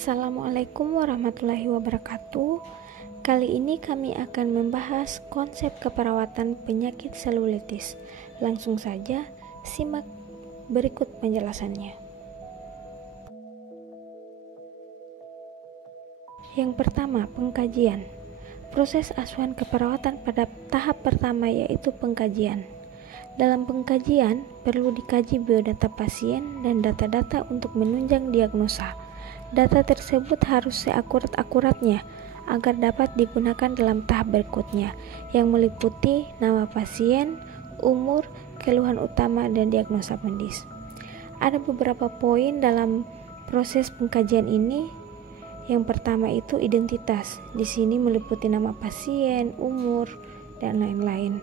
Assalamualaikum warahmatullahi wabarakatuh. Kali ini kami akan membahas konsep keperawatan penyakit selulitis. Langsung saja, simak berikut penjelasannya. Yang pertama, pengkajian. Proses asuhan keperawatan pada tahap pertama yaitu pengkajian. Dalam pengkajian, perlu dikaji biodata pasien dan data-data untuk menunjang diagnosa. Data tersebut harus seakurat-akuratnya agar dapat digunakan dalam tahap berikutnya, yang meliputi nama pasien, umur, keluhan utama, dan diagnosa medis. Ada beberapa poin dalam proses pengkajian ini. Yang pertama itu identitas. Di sini meliputi nama pasien, umur, dan lain-lain.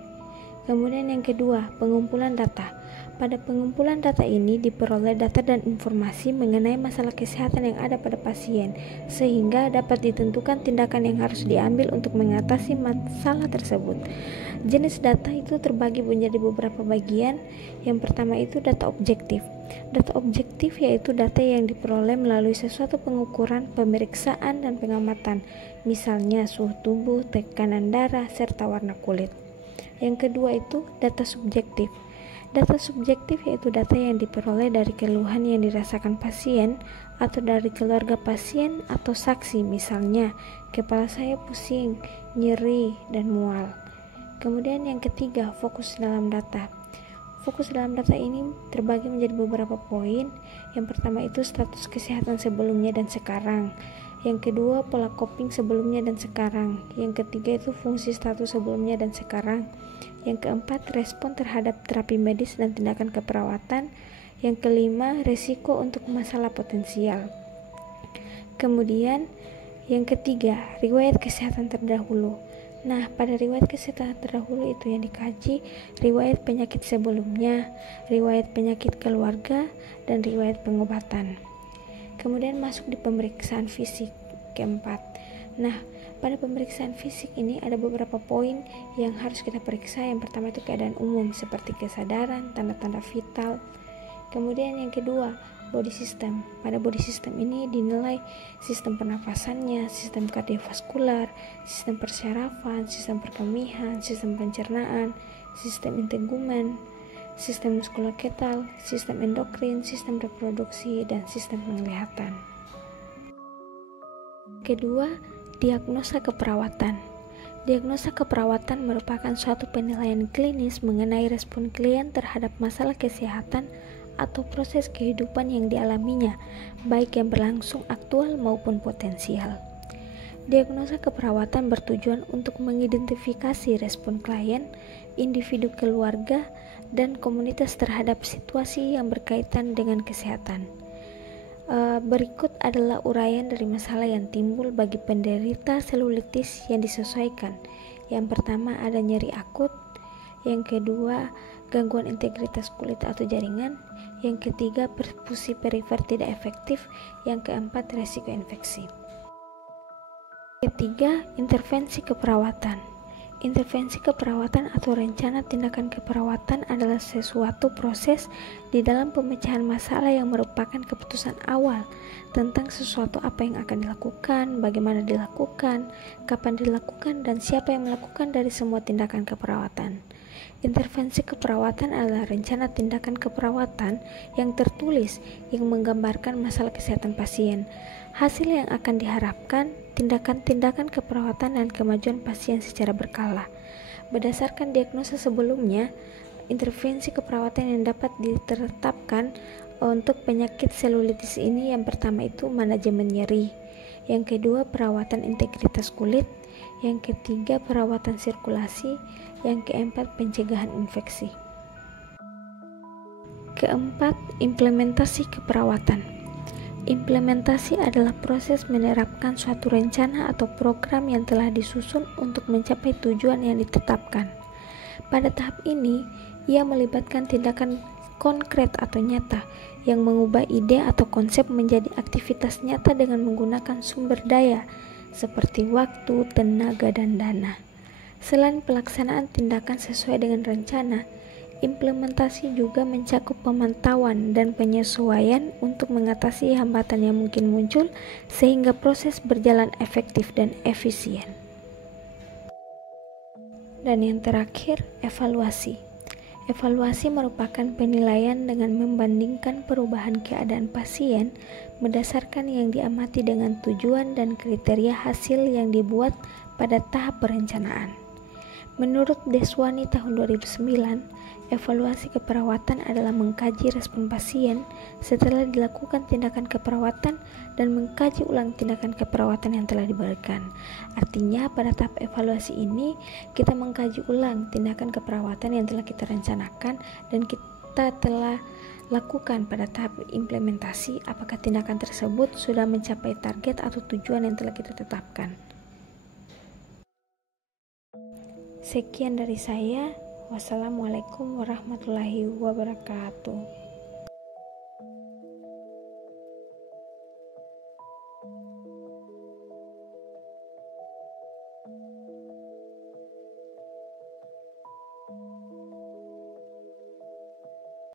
Kemudian yang kedua, pengumpulan data. Pada pengumpulan data ini diperoleh data dan informasi mengenai masalah kesehatan yang ada pada pasien, sehingga dapat ditentukan tindakan yang harus diambil untuk mengatasi masalah tersebut. Jenis data itu terbagi menjadi beberapa bagian. Yang pertama itu data objektif. Data objektif yaitu data yang diperoleh melalui sesuatu pengukuran, pemeriksaan, dan pengamatan, misalnya suhu tubuh, tekanan darah, serta warna kulit. Yang kedua itu data subjektif. Data subjektif yaitu data yang diperoleh dari keluhan yang dirasakan pasien atau dari keluarga pasien atau saksi, misalnya kepala saya pusing, nyeri, dan mual. Kemudian yang ketiga, fokus dalam data. Fokus dalam data ini terbagi menjadi beberapa poin. Yang pertama itu status kesehatan sebelumnya dan sekarang. Yang kedua, pola coping sebelumnya dan sekarang. Yang ketiga itu fungsi status sebelumnya dan sekarang. Yang keempat, respon terhadap terapi medis dan tindakan keperawatan. Yang kelima, resiko untuk masalah potensial. Kemudian, yang ketiga, riwayat kesehatan terdahulu. Nah, pada riwayat kesehatan terdahulu itu yang dikaji riwayat penyakit sebelumnya, riwayat penyakit keluarga, dan riwayat pengobatan. Kemudian masuk di pemeriksaan fisik keempat. Nah, pada pemeriksaan fisik ini ada beberapa poin yang harus kita periksa. Yang pertama itu keadaan umum seperti kesadaran, tanda-tanda vital. Kemudian yang kedua, body system. Pada body system ini dinilai sistem pernafasannya, sistem kardiovaskular, sistem persyarafan, sistem perkemihan, sistem pencernaan, sistem integumen, sistem muskuloskeletal, sistem endokrin, sistem reproduksi, dan sistem penglihatan. Kedua, diagnosa keperawatan. Diagnosa keperawatan merupakan suatu penilaian klinis mengenai respon klien terhadap masalah kesehatan atau proses kehidupan yang dialaminya, baik yang berlangsung aktual maupun potensial. Diagnosa keperawatan bertujuan untuk mengidentifikasi respon klien, individu keluarga, dan komunitas terhadap situasi yang berkaitan dengan kesehatan. Berikut adalah uraian dari masalah yang timbul bagi penderita selulitis yang disesuaikan. Yang pertama ada nyeri akut, yang kedua gangguan integritas kulit atau jaringan, yang ketiga perfusi perifer tidak efektif, yang keempat resiko infeksi. Ketiga, intervensi keperawatan. Intervensi keperawatan atau rencana tindakan keperawatan adalah sesuatu proses di dalam pemecahan masalah yang merupakan keputusan awal tentang sesuatu apa yang akan dilakukan, bagaimana dilakukan, kapan dilakukan, dan siapa yang melakukan dari semua tindakan keperawatan. Intervensi keperawatan adalah rencana tindakan keperawatan yang tertulis yang menggambarkan masalah kesehatan pasien, hasil yang akan diharapkan, tindakan-tindakan keperawatan, dan kemajuan pasien secara berkala. Berdasarkan diagnosa sebelumnya, intervensi keperawatan yang dapat ditetapkan untuk penyakit selulitis ini yang pertama itu manajemen nyeri, yang kedua perawatan integritas kulit, yang ketiga perawatan sirkulasi, yang keempat pencegahan infeksi. Keempat, implementasi keperawatan. Implementasi adalah proses menerapkan suatu rencana atau program yang telah disusun untuk mencapai tujuan yang ditetapkan. Pada tahap ini, ia melibatkan tindakan konkret atau nyata yang mengubah ide atau konsep menjadi aktivitas nyata dengan menggunakan sumber daya seperti waktu, tenaga, dan dana. Selain pelaksanaan tindakan sesuai dengan rencana, Implementasi juga mencakup pemantauan dan penyesuaian untuk mengatasi hambatan yang mungkin muncul sehingga proses berjalan efektif dan efisien. Dan yang terakhir, evaluasi. Evaluasi merupakan penilaian dengan membandingkan perubahan keadaan pasien berdasarkan yang diamati dengan tujuan dan kriteria hasil yang dibuat pada tahap perencanaan. Menurut Deswani tahun 2009, evaluasi keperawatan adalah mengkaji respon pasien setelah dilakukan tindakan keperawatan dan mengkaji ulang tindakan keperawatan yang telah diberikan. Artinya pada tahap evaluasi ini kita mengkaji ulang tindakan keperawatan yang telah kita rencanakan dan kita telah lakukan pada tahap implementasi apakah tindakan tersebut sudah mencapai target atau tujuan yang telah kita tetapkan. Sekian dari saya. Wassalamualaikum warahmatullahi wabarakatuh.